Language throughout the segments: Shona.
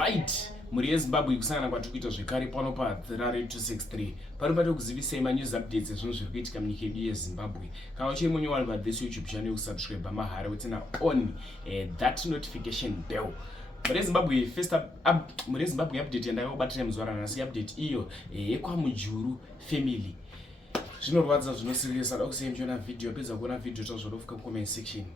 Right, muri yeZimbabwe kusangana kwatikuita zvekare pano paRadio 263 pari pari kuzivisai manews updates ezvinhu zviri kuitika munyika yedu yeZimbabwe. Kana uchiri munyowani pa this YouTube channel kusubscribe mahara wetena on that notification bell. Muri Zimbabwe first muri Zimbabwe update yandakakubatira muzuva ranhasi update iyo yekwamujuru family. Zvinorwadza zvinosirisa da kusei muchiona video pedza kuona video tazvodofika comment section.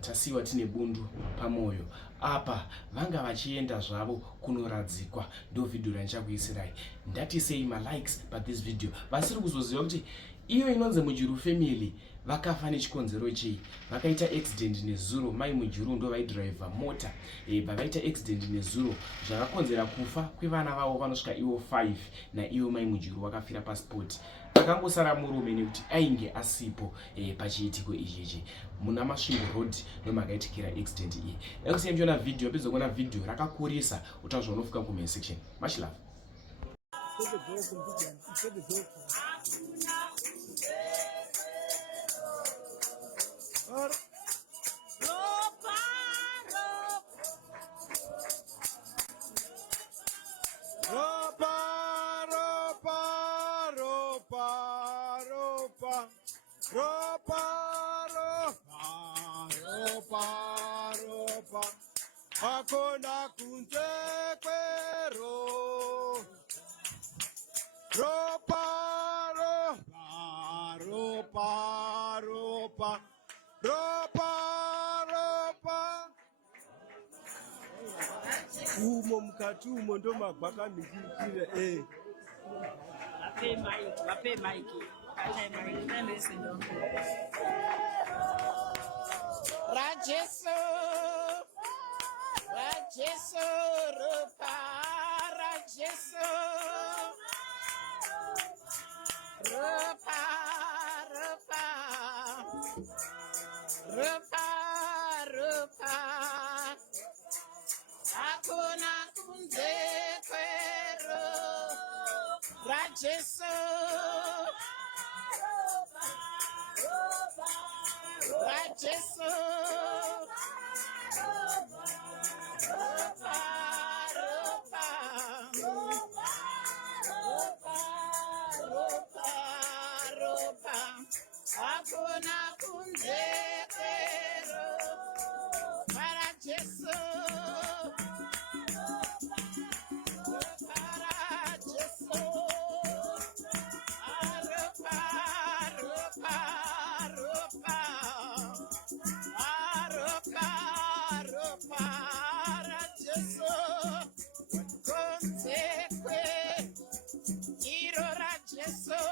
Tasiwa tine bundu pamoyo apa vanga vachienda zvavo kunoradzikwa ndo video randichakuisirai. Ndatisei likes pa this video vasiri kuzoziva kuti iyo inonzi Mujuru family vakafa nechikonzero chei. Vakaita accident nezuro, mai Mujuru ndo vaidriver mota vakaita accident nezuro zvakakonzera kufa kwevana vavo vanosvika ivo 5 na iyo mai Mujuru vakafira pasport. Akangosara murume nekuti ainge asipo pachiitiko ichi muna Masvingo Road nomakaitikira accident iyi. Ndakusiyai muchiona video pedza kuona video rakakurisa utazvaunofika comment section. Much love. Akona kunze kwero ropa ropa ropa ropa ropa ropa umo mukati umo ndo magwaka mikirikire Vape Mikey. Rajeso, ropa, Rajeso, ropa, akona kunze kwero, Rajeso, Rajeso. Akona kunze kwero para Jesu, para Jesu, ropa, ropa, ropa, ropa, ropa, para Jesu, kunze kwero para Jesu.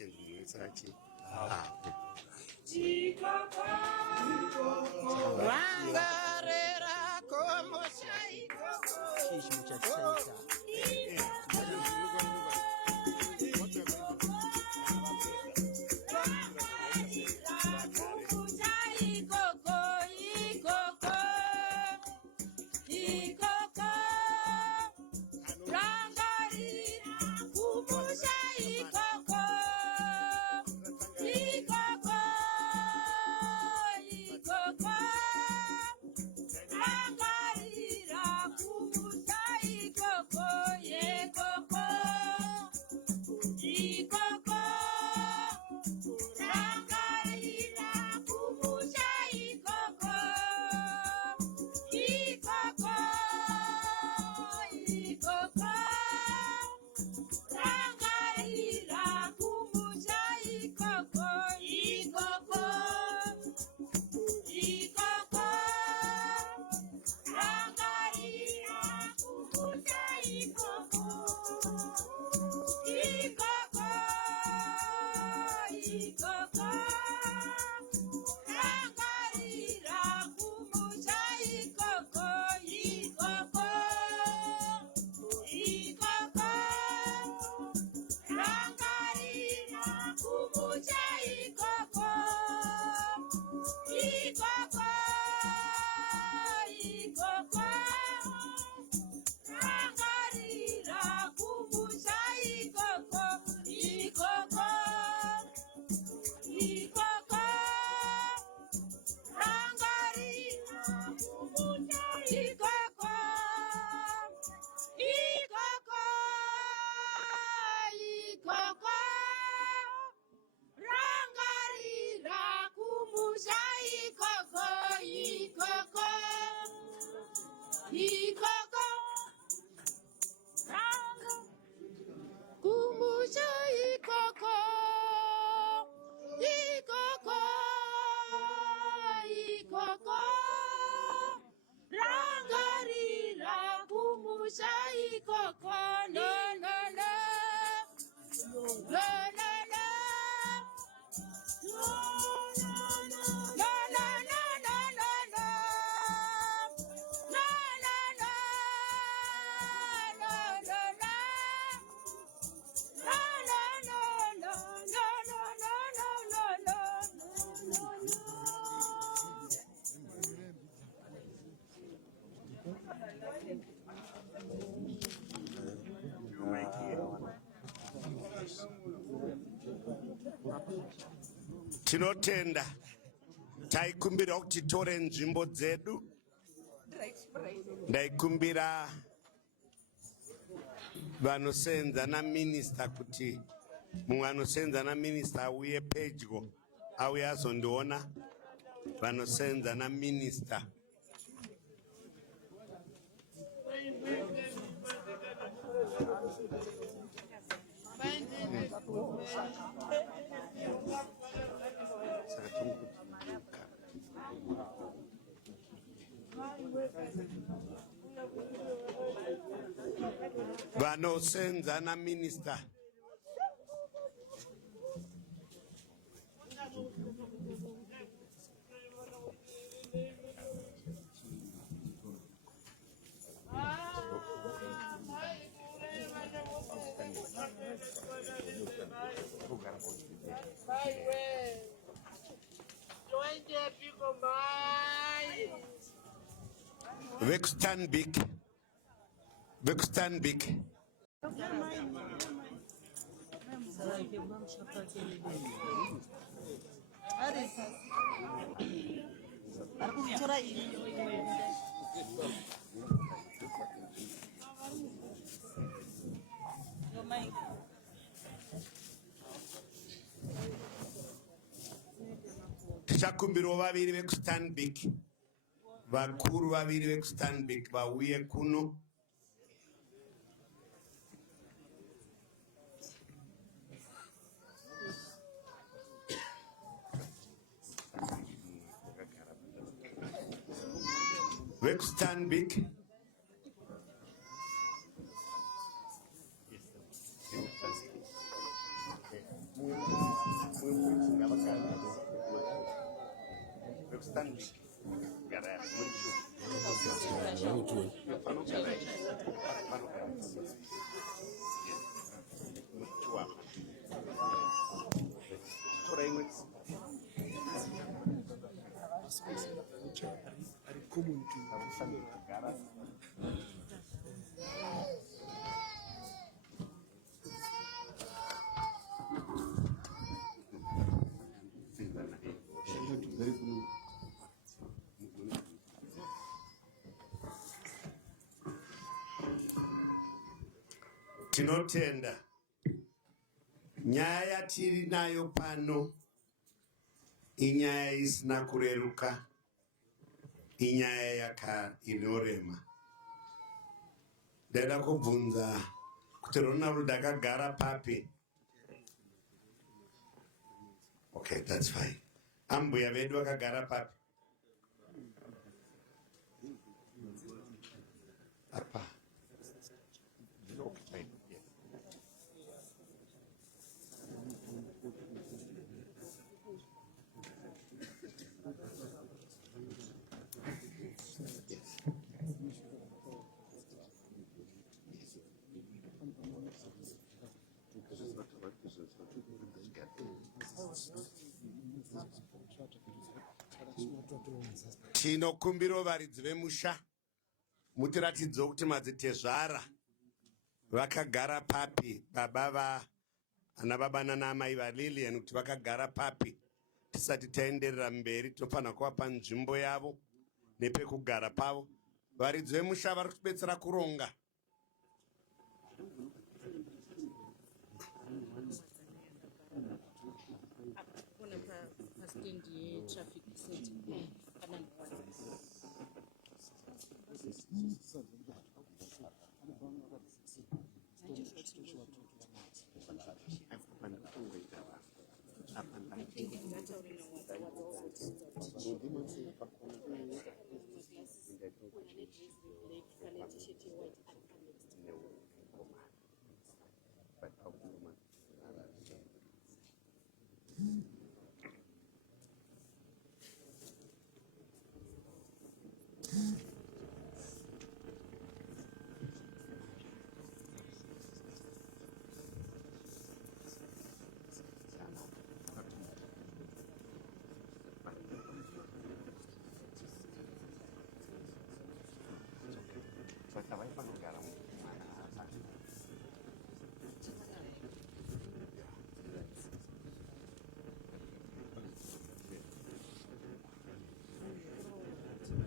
chendinoisati Rangarera como shaikoko. Tinotenda taikumbira kuti tore nzvimbo dzedu. Ndaikumbira vanosenza na minister kuti mumwe anosenza na minister auye pedyo auye azondiona vanosenza na minister. Vanosenza na minister. Vekustanbic. Tichakumbira vaviri vekustanbic. Vakuru vaviri vekustanbic vauye kuno. Vekustanbic. Mozambique. Gara muri shu. Tinotenda nyaya yatiri nayo pano inyaya isina kureruka, inyaya inorema. Ndaida kubvunza kuti Ronald akagara papi? Okay, that's fine. Ambuya vedu akagara papi? Apa? Okay, yeah. Tinokumbira varidzi vemusha mutiratidze kuti madzitezvara vakagara papi, ana baba nana mai vaLillian kuti vakagara papi. Tisati taenderera mberi tinofanira kuvapa nzvimbo yavo nepekugara pavo. Varidzi vemusha vari kutibetsera kuronga.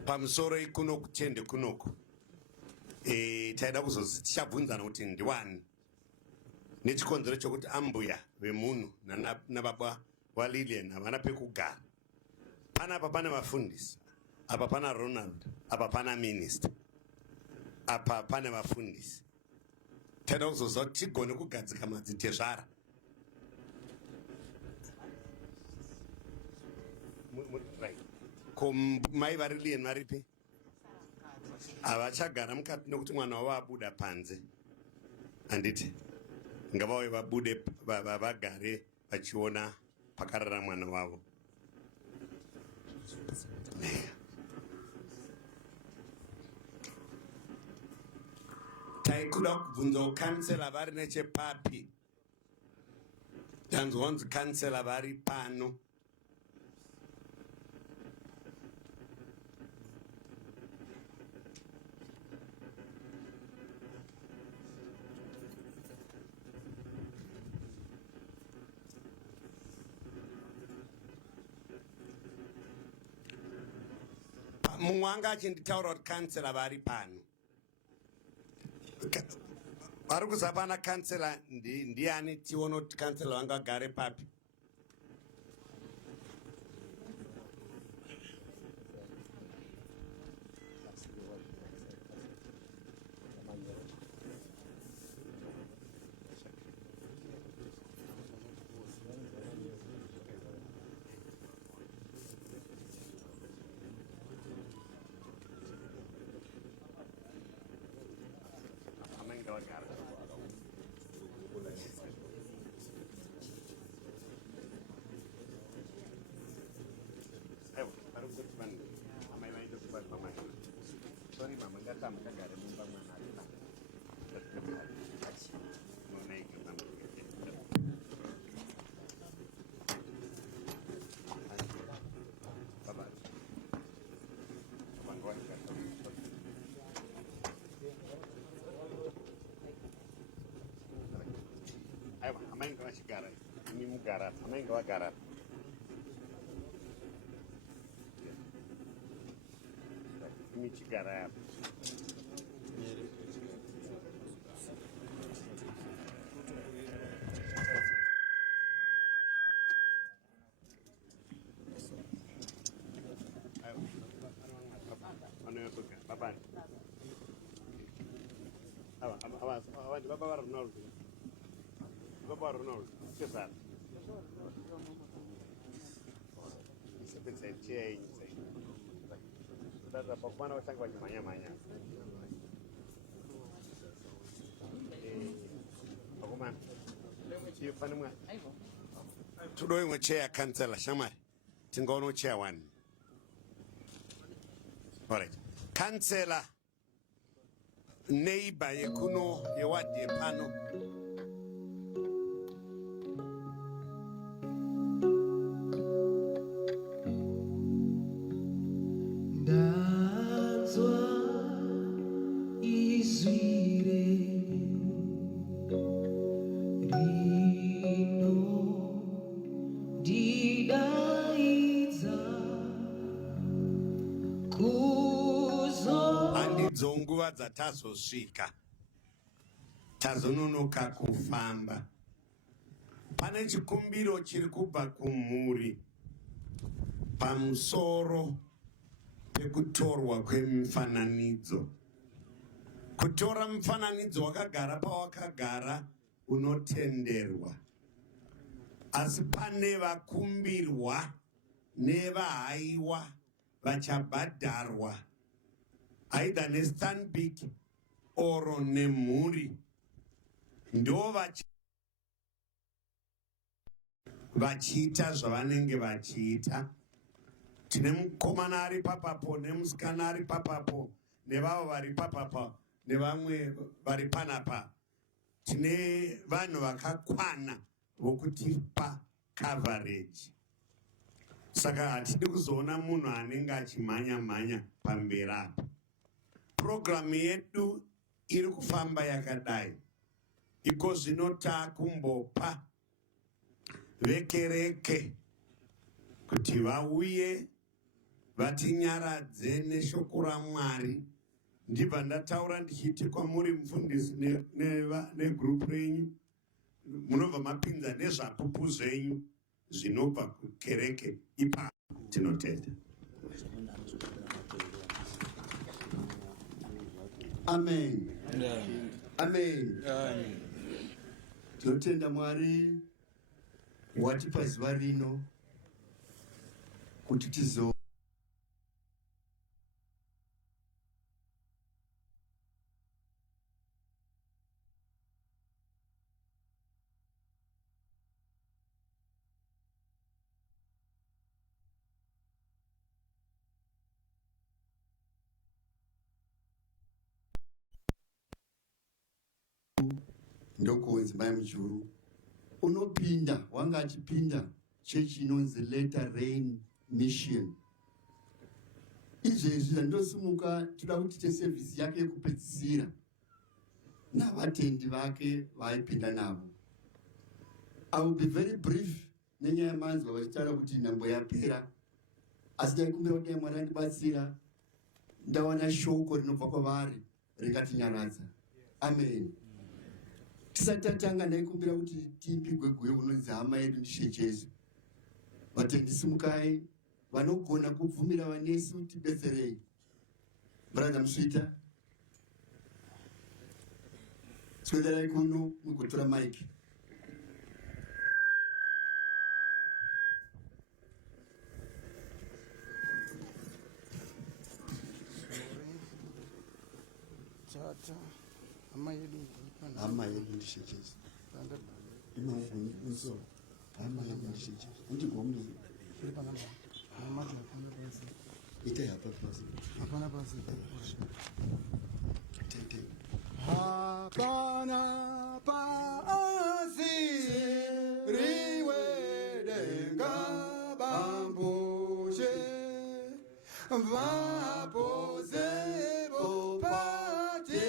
Pamusoro ikunoku tende kunoku taida kuzozi tichabvunzana kuti ndiwani nechikonzero chokuti ambuya vemunhu nababa vaLillian havana pekugara. Panapa pana vafundisi, apa pana Ronald, apa pana minister, apa pana vafundisi. Taida kuzoziva kuti tigone kugadzika madzitezvara. Mai vaLillian varipi? Havachagara mukati nokuti mwana wavo abuda panze. Handiti ngavauye vabude vagare vachiona pakarara mwana wavo. Taikuda kubvunza kansela vari nechepapi. Tanzwa kunzi kansela vari pano. Mumwe anga achinditaura kuti kansela vari pano. Vari kuzapana kansela ndiani tione kuti kansela vangagare papi. aiwa amainge vachigara ini mugara amainge vagara imi chigara yapo babani avanti baba varonaldo baba varonaldo kesara isepetsai chei tata pakumana vasanga vachimhanya-mhanya pakumana chifane mwana todo imwe cheya kansela shamari tingaono cheya 1 alright kansela neighbor yekuno yewadi yepano nguva dzatazosvika tazononoka kufamba. Pane chikumbiro chiri kubva kumhuri pamusoro pekutorwa kwemifananidzo. Kutora mufananidzo wakagara pawakagara unotenderwa, asi pane vakumbirwa nevahaiwa vachabhadharwa aidha neStanbic oro nemhuri, ndo vachiita zvavanenge vachiita. Tine mukomana ari papapo nemusikana ari papapo nevavo vari papapo nevamwe vari panapa. Tine vanhu vakakwana vokutipa coverage. Saka hatidi kuzoona munhu anenge achimhanya-mhanya pamberi apa. Programu yedu iri kufamba yakadai. Iko zvino takumbopa vekereke kuti vauye vatinyaradze neshoko raMwari. Ndibva ndataura ndichiti kwamuri mufundisi negrupu renyu munobva mapinza nezvapupu zvenyu zvinobva kukereke ipapo. Tinotenda. Amen. Amen. Tinotenda Mwari watipa zuva rino kuti tizo ndokuwenzi mai mujuru unopinda wanga achipinda chechi inonzi Latter Rain Mission. Izvezvi ndosimuka toda kuti te service yake yekupedzisira navatendi vake vaipinda navo. I will be very brief nenyaya yamanzwa vachitaura kuti nhambo yapera, asi ndaikumbira kuti Mwari andibatsira ndawana shoko rinobva kwavari rikatinyaradza. Amen. Tisati tatanga ndaikumbira kuti tipigwe guyo unonzi hama yedu ndishe Jesu. Vatendi simukai, vanogona kubvumira vanesi kuti betserei. Brother Musvita, swederai kuno mugotora mic. Hama yedu ndishe Jesu. Imafunso hama yedu ndishe Jesu. Ndigomni. Ite hapa pasi. Hapana pasi. Tete. Hapana pasi. Riwe denga bambushe. Vapoze bopate.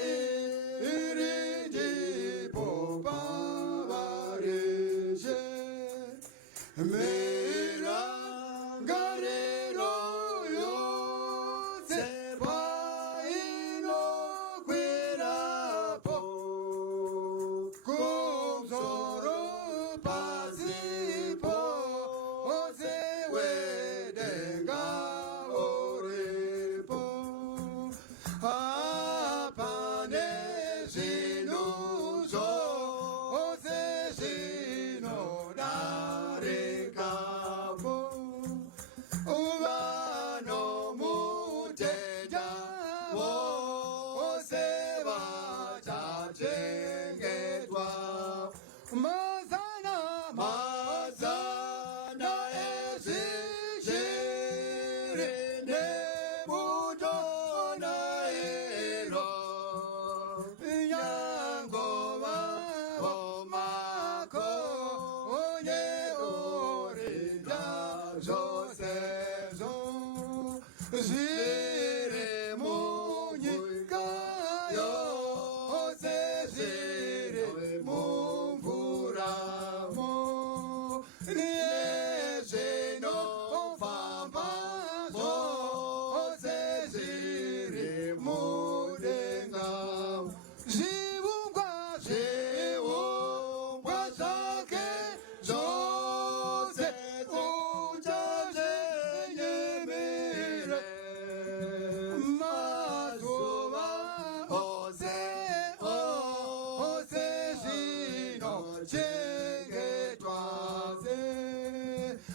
vachengetwa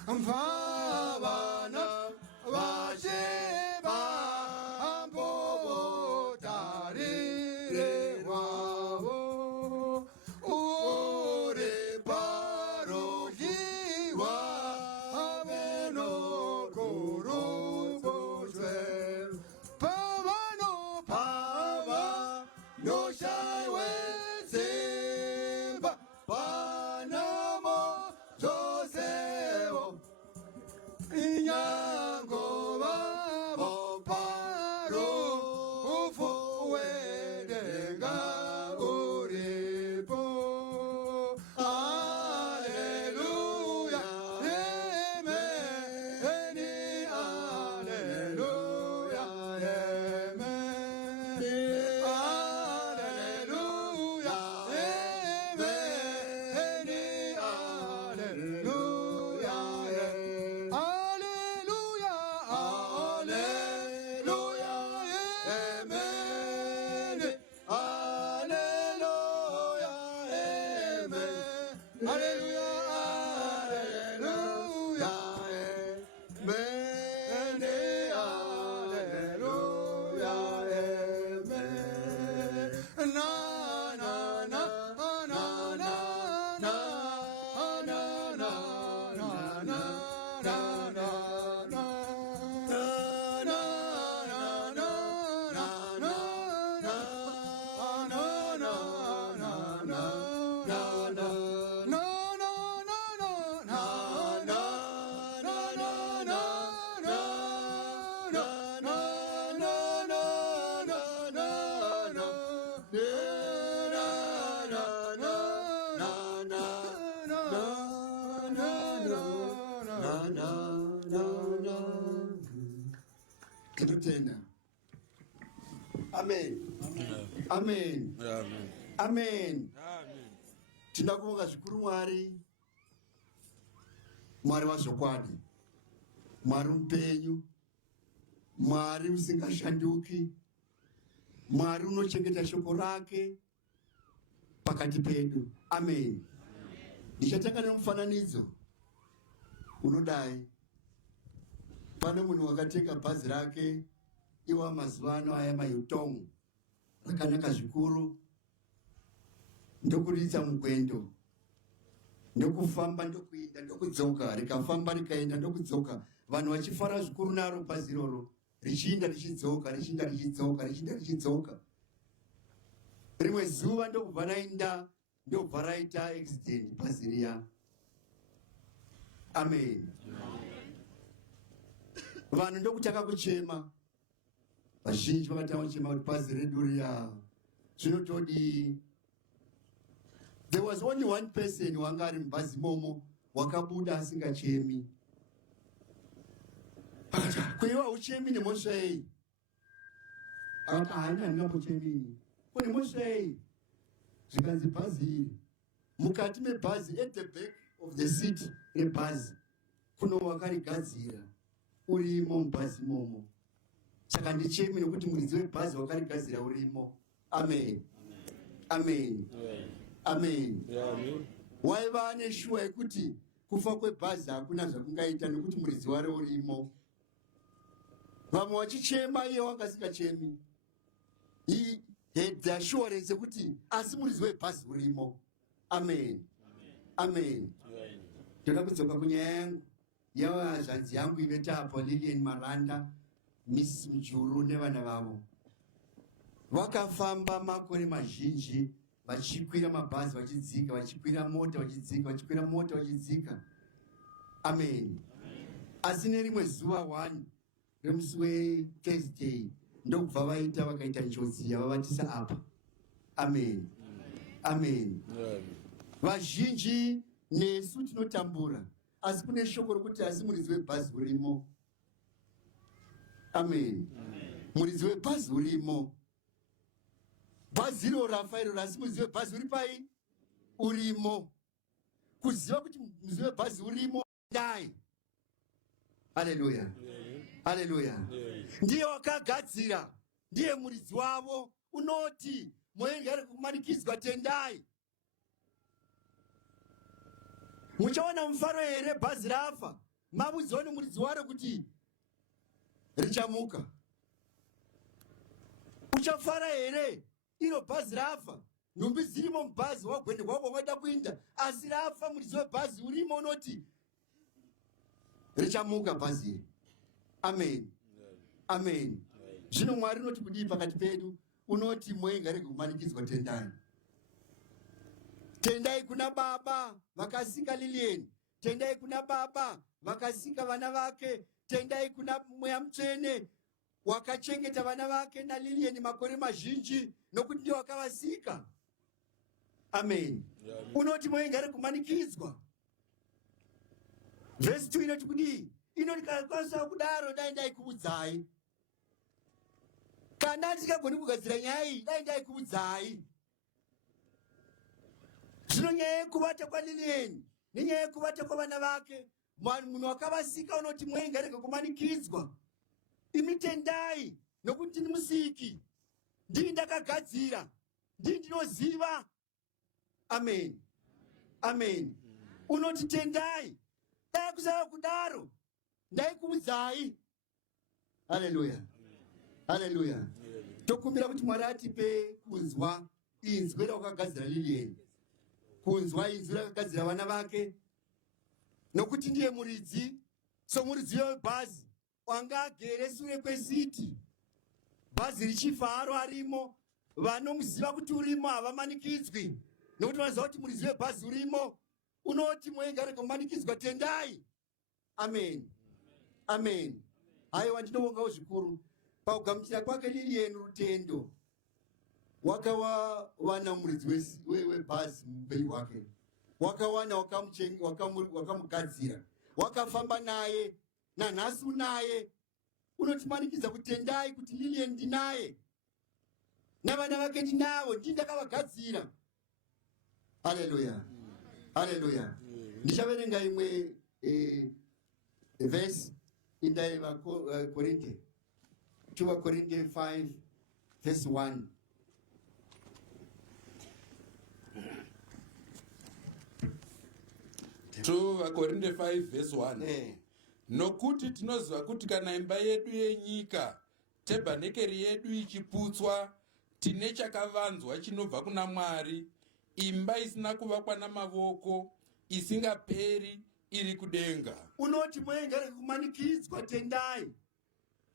semvavana vacheva ambotarire wavo uri parohiwa avenokurumbuzve pavanopava noshaiwe simba panamo josewo inyango vavo paro ufuwedenga uripo Alleluia amen Alleluia amen Alleluia amen Alleluia Alleluia Alleluia amen Alleluia amen Alleluia Alleluia amen Alleluia amen na na na na na na na na na tena. Amen. Amen. Amen. Tinakuvonga zvikuru Mwari. Mwari wazvokwadi. Mwari mupenyu. Mwari usingashanduki. Mwari unochengeta shoko rake pakati pedu. Amen. Ndichatanga nemufananidzo unodai. Pane munhu wakatenga bhazi rake iwa mazuva ano aya maYutong rakanaka zvikuru, ndokuridza mugwendo, ndokufamba ndokuenda ndokudzoka, rikafamba rikaenda ndokudzoka, vanhu vachifara zvikuru naro bhazi iroro, richienda richidzoka, richienda richidzoka, richienda richidzoka. Rimwe zuva ndokubva raenda ndobva raita accident bhazi riya. Amen. Vanhu ndokutaka kuchema, vazhinji vakatanga kuchema kuti bhazi redu riya zvinotodii. There was only one person wanga ari mubhazi momo wakabuda asingachemi. Akati, kwewa uchemi nemhosva yei? Akati, haina handingambochemini. Ko nemhosva yei? Zvikanzi bhazi iri mukati mebhazi, at the back of the seat rebhazi kuno wakarigadzira urimo mubhazi momo. Saka ndichemi nekuti muridzi webhazi wakarigadzira urimo. Amen. Amen. Amen. Waiva neshuwa yekuti kufa kwebhazi hakuna zvakungaita nekuti muridzi waro urimo. Vamwe vachichema iye wangasingachemi. He had the assurance yekuti asi muridzi webhazi urimo. Amen. Amen. Toda kudzoka kunyaya yangu yavazvanzi yangu ivetapo Lilian Maranda, Mrs. Mjuru nevana vavo. Vakafamba makore mazhinji vachikwira mabhazi vachidzika, vachikwira mota vachidzika, vachikwira mota vachidzika. Amen. Asi nerimwe zuva 1 remusi weThursday ndokubva vaita vakaita njodzi yavavatisa apa. Amen. Amen. Vazhinji nesu tinotambura, asi kune shoko rokuti asi muridzi webhazi urimo. Amen. Muridzi webhazi urimo. Bhazi iro rafa iro, asi muridzi webhazi uri pai? Urimo. Kuziva kuti muridzi webhazi urimo ndai. Haleluya. Haleluya. Ndiye wakagadzira, ndiye muridzi wavo. Unoti mwenga ari kumanikidzwa tendai. muchaona mufaro here bhazi rafa mabudziwa nemuridzi waro kuti richamuka? Uchafara here iro bhazi rafa, nhumbi dzirimo mubhazi wagwende kwako wada kuinda, asi rafa muridzi webhazi urimo unoti richamuka bhazi iri. Amen. Amen. Zvino Mwari unoti kudii pakati pedu? Unoti mwenga rege kumanikidzwa, tendai. Tendai kuna baba vakasika Lilian, tendai kuna baba vakasika vana vake, tendai kuna Mweya Mutsvene wakachengeta vana vake na Lilian makore mazhinji nokuti ndiye wakavasika. Amen. Unoti mwenga rege kumanikidzwa. Verse 2 inoti kudii? Inoti kakwanisa kudaro dai ndaikuudzai. Kana ndikagoni kugadzira nyaya iyi dai ndaikuudzai. Zvino nyaya yekuvata kwaLilian nenyaya yekuvata kwavana vake, munhu wakavasika unoti mwenga rege kumanikidzwa. Imi tendai nokuti ndini musiki, ndini ndakagadzira, ndini ndinoziva. Amen. Amen. Unoti tendai, dai kusava kudaro ndaikuudzai. Haleluya. Haleluya. Tokumbira kuti Mwari atipe kunzwa inzwi rakagadzira Lilian, kunzwa inzwi rakagadzira vana vake, nokuti ndiye muridzi. So muridzi webhazi wanga agere sure kwesiti, bhazi richifaro arimo, vanomuziva kuti urimo havamanikidzwi nokuti vanoziva kuti muridzi webhazi urimo. Unoti mwenga rege kumanikidzwa, tendai. Amen. Amen. Haiwa, ndinobongawo zvikuru pakugamuchira kwake Lilian rutendo wakawana muridzi webhazi muupenyu hwake, wakawana wakamugadzira, wakafamba naye, nanhasi unaye. Unotimanikidza kutendai kuti Lilian ndinaye navana vake ndinavo, ndini ndakavagadzira. Haleluya. Haleluya. Ndichaverenga imwe verse in Korinte, 2 Korinte 5 verse 1. Korinte 5 verse 1. Nokuti tinoziva kuti kana imba yedu yenyika, tebhanekeri yedu ichiputswa, tine chakavanzwa chinobva kuna Mwari, imba isina kuvakwa namavoko, isingaperi, iri kudenga. Unoti mwenga rege kumanikidzwa, tendai.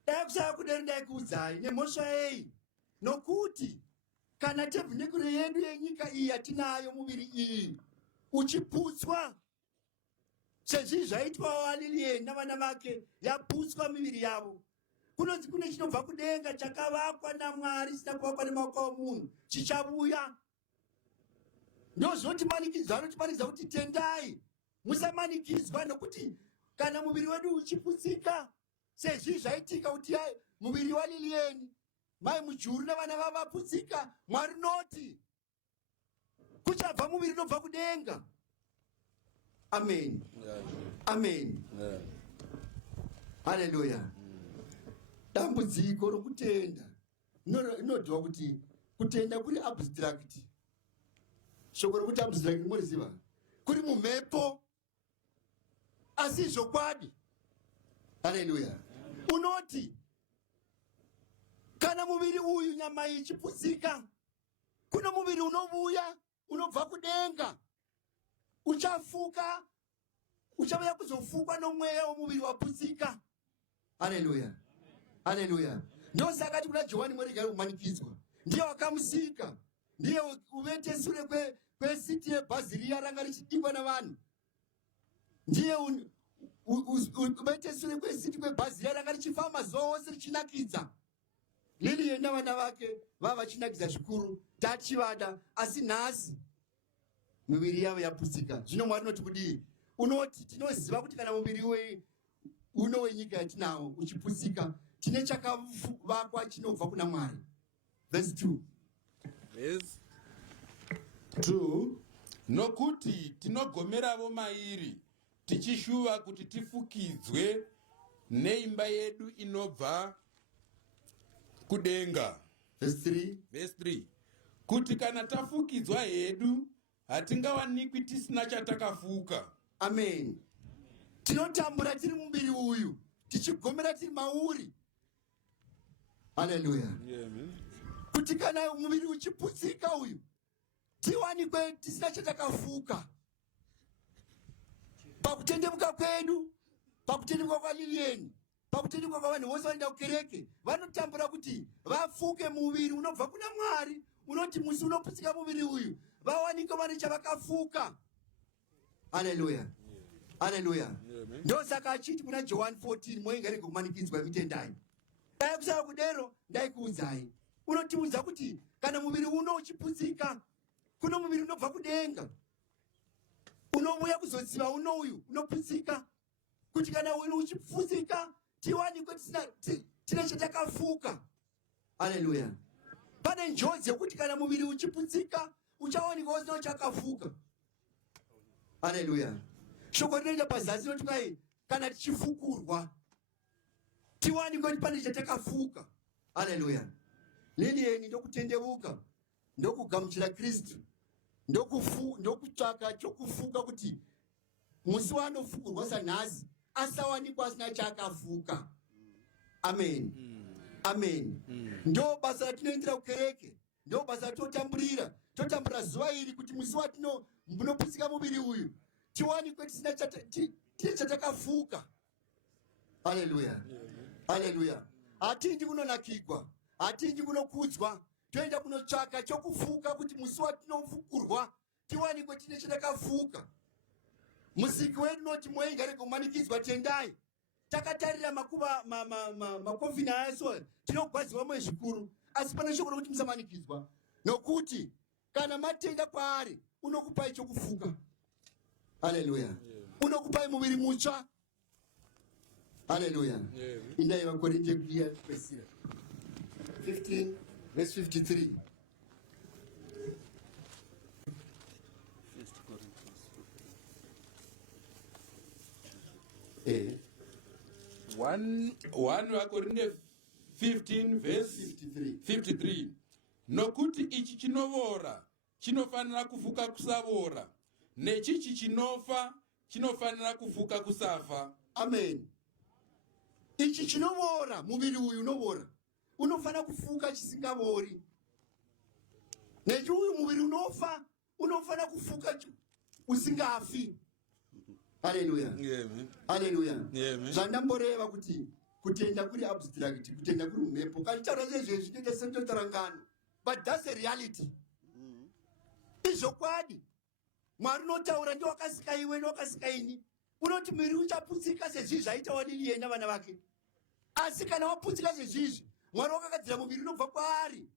Dai kusava kudero ndaikuudzai nemhosva yei? Nokuti kana tebhanekeri yedu yenyika iyi yatinayo muviri iyi uchiputswa, sezvizvi zvaitwawo Lilian navana vake, yaputswa miviri yavo, kunonzi kune chinobva kudenga chakavakwa naMwari, chisina kuvakwa nemaoko omunhu, chichavuya. Ndozvotimanikidza, anotimanikidza kuti tendai, musamanikidzwa, nokuti kana muviri wedu uchiputsika sezvizvi zvaitika kuti muviri waLilian mai mujuru navana vavo vaputsika, Mwari noti kuchabva muviri unobva kudenga. Amen. Amen. Haleluya. Dambudziko rokutenda inodhiwa kuti kutenda kuri abstract. Shoko rokuti abstract muriziva, kuri mumhepo asi zvokwadi. Haleluya. Unoti kana muviri uyu nyama ichiputsika, kuna muviri unovuya unobva kudenga, uchafuka, uchauya kuzofukwa nomweya womuviri waputsika. Haleluya. Haleluya. Ndio saka ati kuna Johani mwerega kumanikidzwa, ndiye wakamusika, ndiye uvete sure kwesiti yebhazi riya ranga richidikwa navanhu, ndiye uvete sure kwesiti kwebhazi riya ranga richifamba zose richinakidza. Lilian navana vake vava vachinakidza zvikuru, tachivada, asi nhasi miviri yavo yaputsika. Zvino Mwari unoti kudii? Unoti tinoziva kuti kana muviri uno wenyika yatinawo uchiputsika, tine chakavakwa chinobva kuna Mwari. Verse 2. Yes. 2. Nokuti tinogomeravo mairi, tichishuva kuti tifukidzwe neimba yedu inobva kudenga. Verse 3. Verse 3. Kuti kana tafukidzwa hedu, hatingawanikwi tisina chatakafuka. Amen. Tinotambura tiri muviri uyu, tichigomera tiri mauri. Hallelujah. Kuti kana muviri uchiputsika uyu, tiwanikwe tisina chatakafuka. Pakutendemuka kwedu, pakutendemuka kwa Lilian, pakutendemuka kwa vanhu vose vanoenda kukereke, vanotambura kuti vafuke muviri unobva kuna Mwari, unoti musi unoputsika muviri uyu, vawanike vane chavakafuka. Hallelujah. Hallelujah. Ndosaka achiti kuna John 14 moingarege kumanikidzwa mitendai. Dai kusara kudero ndai kuudzai. Unotiudza kuti kana muviri uno uchiputsika, kuno muviri unobva kudenga. Unouya kuzodziva uno uyu unoputsika. Kuti kana uyu uchiputsika, tiwanikwe tina chatakafuka. Hallelujah. Pane njodzi yekuti kana muviri uchiputsika, uchawanikwa usina chakafuka. Hallelujah. Shoko rinoenda pazasi roti kwai kana tichifukurwa, tiwanikwe kuti pane chatakafuka. Hallelujah. Lilian ndokutendeuka, ndokugamuchira Kristu, ndokutsvaka chokufuka kuti musi wanofukurwa sanhasi asawanikwa asina chakafuka. Amen. Amen. Ndo basa ratinoendera kukereke, ndo basa ratotamburira. Totambura zuva iri kuti musi munoputsika muviri uyu, tiwanikwe tine chatakafuka. Hallelujah. Hallelujah. Hatindi kunonakigwa, hatindi kunokudzwa, toenda kunotsvaka chokufuka kuti musi watinofukurwa, tiwanikwe tine chatakafuka. Musiki wedu noti moingarege kumanikidzwa, tendai. Takatarira makuva makovhina aso, tinogwadziwa mwe zvikuru, asi pane shoko rokuti musamanikidzwa. Nokuti kana matenda kwaari, unokupai chokufuka. Hallelujah. Unokupai muviri mutsva. Hallelujah. Indai vakorinte kuya pesira 15 verse 53. One Vakorinte 15 verse 53. Nokuti ichi chinovora chinofanira kufuka kusavora, nechichi chinofa chinofanira kufuka kusafa. Amen. Ichi chinovora, muviri uyu unovora, unofanira kufuka chisingavori. Nechi uyu muviri unofa, unofanira kufuka usingafi. Hallelujah. Hallelujah. Zvandamboreva kuti kutenda kuri abstract, kutenda kuri mhepo. Kachitaura zvezvo zvinoita sendotarangano. But that's a reality. Izvokwadi. Mwari unotaura ndio wakasika iwe nokasika ini. Unoti miri uchaputsika sezvizvi zvaita Lilian navana vake. Asi kana waputsika sezvizvi, Mwari wakagadzira muviri unobva kwaari,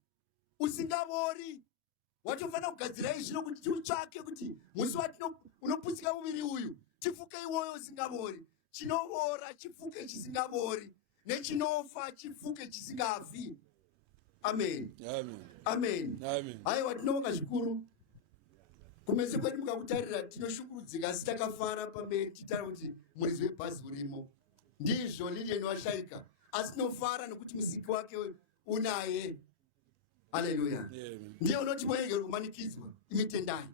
usingavori. Watofanira kugadzira izvi kuti tiutsvake kuti musi unoputsika muviri uyu, chifuke iwoyo usingavori. Chinovora chifuke chisingavori, nechinofa chifuke chisingafi. Amen. Amen. Amen. Amen. Haiwa tinonga zvikuru. Kumeso kwedu mukakutarira tinoshukurudzika, asi takafara pamberi titaura kuti murizi webhazi urimo. Ndizvo Lilian washaika, asi tinofara nokuti musiki wake unaye. Hallelujah. Ndiye unoti moenge kumanikidzwa, imitendai.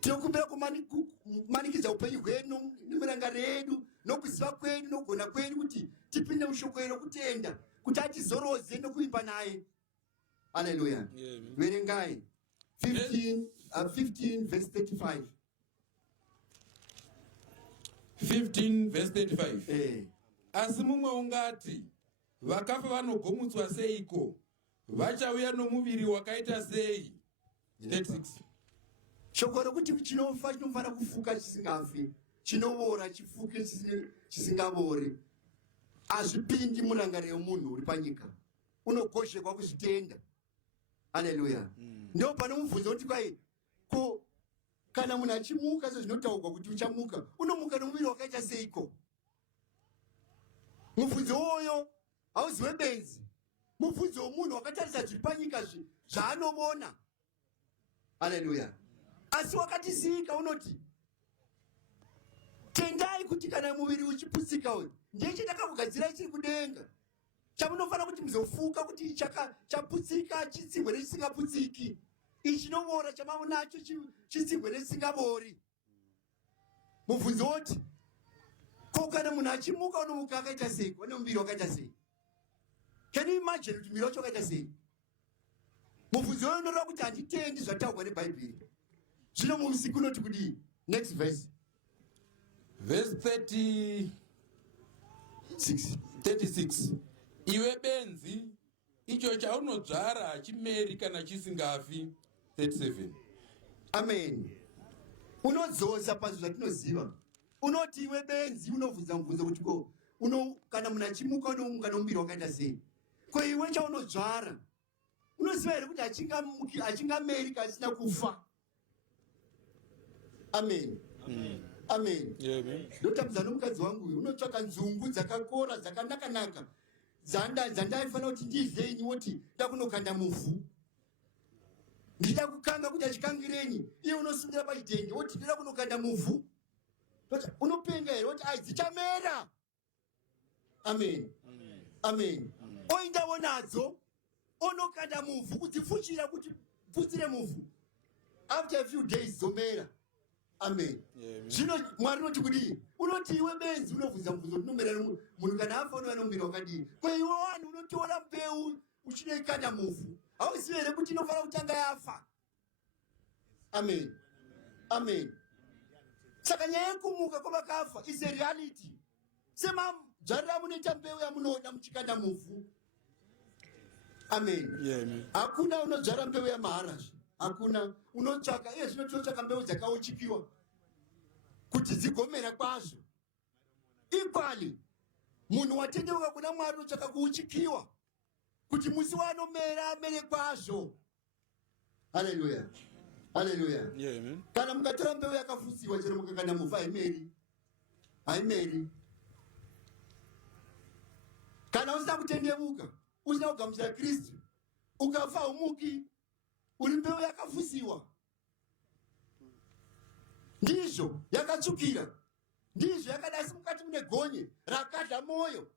Tinokumbira kumanikidza upenyu hwedu, nemirangariro yedu, nokuziva kwedu, nogona kwedu kuti tipinde mushoko iro kutenda, kuti atizoroze nokuimba naye. Hallelujah. Verengai 15 verse 35. 15 verse 35. Asi mumwe ungati, vakafa vanogomutswa seiko? Vachauya nomuviri wakaita sei? 36. Shoko rokuti chinofa chinofanira kufuka chisingafi, chinovora chifuke chisingavori. Hazvipindi murangariro yomunhu uri panyika, unogoshekwa kuzvitenda. Hallelujah. Ndio pane mubvunzo kuti kwai kana munhu achimuka sezvinotaurwa kuti uchamuka, unomuka nomuviri wakaita seiko? Mubvunzo uwoyo hauziwe benzi. Mubvunzo womunhu wakatarisa zviri panyika zvaanomona. Hallelujah. Asi wakatizika unoti tendai kuti kana muviri uchiputsika uyu, ndiye chandakakugadzira chiri kudenga. Chamunofanira kuti muzofuka kuti chaputsika chitsigwe nechisingaputsiki. Ichi chinovora chamamunacho chitsigwe nechisingavori. mubvunzo woti ko kana munhu achimuka unomuka akaita sei, une muviri wakaita sei? Can you imagine kuti muviri wacho wakaita sei? Mubvunzo uyu unoreva kuti handitendi zvataurwa nebhaibheri. Zvino muusiku unoti kudii? Next verse. Verse 36. Iwe benzi, icho chaunodzvara hachimeri kana chisingafi. 37. Amen. Unodzosa pazvo zvatinoziva. Unoti iwe benzi, unovhunza mubvunzo kuti ko kana munhu achimuka unomuka nomuviri wakaita sei? Ko iwe chaunodzvara unoziva here kuti achingameri kasina kufa? Amen. Amen. Ndotambudzana nomukadzi wangu uyu, unotsvaka nzungu dzakakora dzakanaka dzandaifanira kuti ndidye woti ndakunokanda muvhu. Ndida kukanga kuti achikangirenyi, iye unosundira pachitende woti ndida kunokanda muvhu. Unopenga here woti ai dzichamera. Amen. Amen. Oindawo nadzo onokanda muvhu kudzifuchira kuti pfutsire muvhu. After a few days zomera. Amen. Zvino Mwari unoti kudii? Unoti iwe benzi unovhunza mubvunzo unomera munhu kana afa unowana muviri wakadii? Ko iwe wanhu unotora mbeu uchinoikanda muvhu. Hauzivi here kuti inofanira kutanga yafa? Amen. Amen. Saka nyaya yekumuka kwavakafa is a reality. Semadzvarira munoita mbeu yamunoda muchikanda muvhu. Amen. Hakuna unodzvara mbeu yamaharazve. Hakuna unotsvaka zvino tinotsvaka mbeu dzakauchikiwa kuti dzigomera kwazvo. Equally, munhu watendeuka kuna Mwari unotsvaka kuuchikiwa kuti musi wanomera amere kwazvo. Haleluya. Haleluya. Kana mukatora mbeu yakafusiwa chero mukakanda muvhu haimeri. Kana usina kutendeuka, usina kugamuchira Kristu, ukafa haumuki. Uri mbeu yakafusiwa. Ndizvo yakatsvukira. Ndizvo yakadai semukati mune gonye rakadla moyo.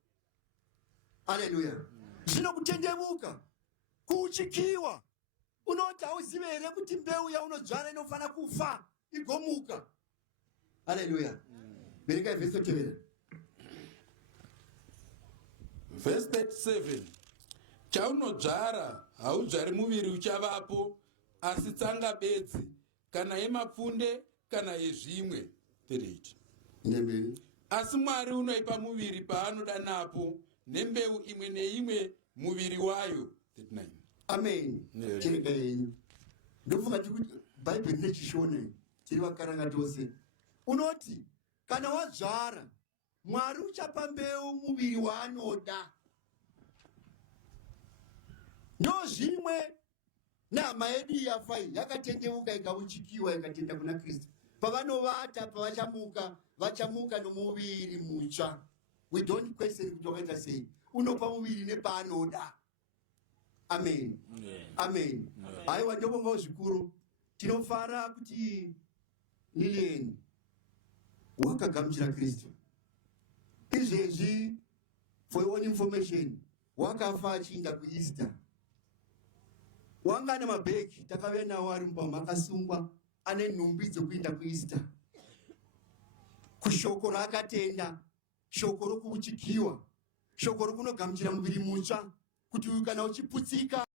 Haleluya. Zvino kutendeuka, kuuchikiwa, unoti hauzive here kuti mbeu yaunodzvara inofanira kufa igomuka. Haleluya. Verengai vhesi yotevera. Verse 37. Chaunodzvara haudzvari muviri uchavapo, asi tsanga bedzi, kana yemapfunde kana yezvimwe. 38. Asi Mwari unoipa muviri paanoda napo, nembeu imwe neimwe muviri wayo. 39. Amen. Chirega yenyu. Ndofunga kuti Bhaibheri nechishona chiri vakaranga tose. Unoti kana wadzvara, Mwari uchapa mbeu muviri waanoda. Ndozvimwe nhama yedu yafa yakatendeuka ikauchikiwa ikatenda kuna Kristu. Pavanovata vachamuka nomuviri mutsva. We don't question kuti wakaita sei. Unopa muviri nepaanoda. Amen. Amen. Haiwa ndobongawo zvikuru. Tinofara kuti Lilian wakagamuchira Kristu. Izvezvi, for your own information, wakafa achiinda kuEaster. Wanga nemabhegi takave nawo ari mumba makasungwa ane nhumbi dzokuenda kuEaster. Kushoko raakatenda, shoko rokuuchikiwa, shoko rokunogamuchira muviri mutsva, kuti uyu kana uchiputsika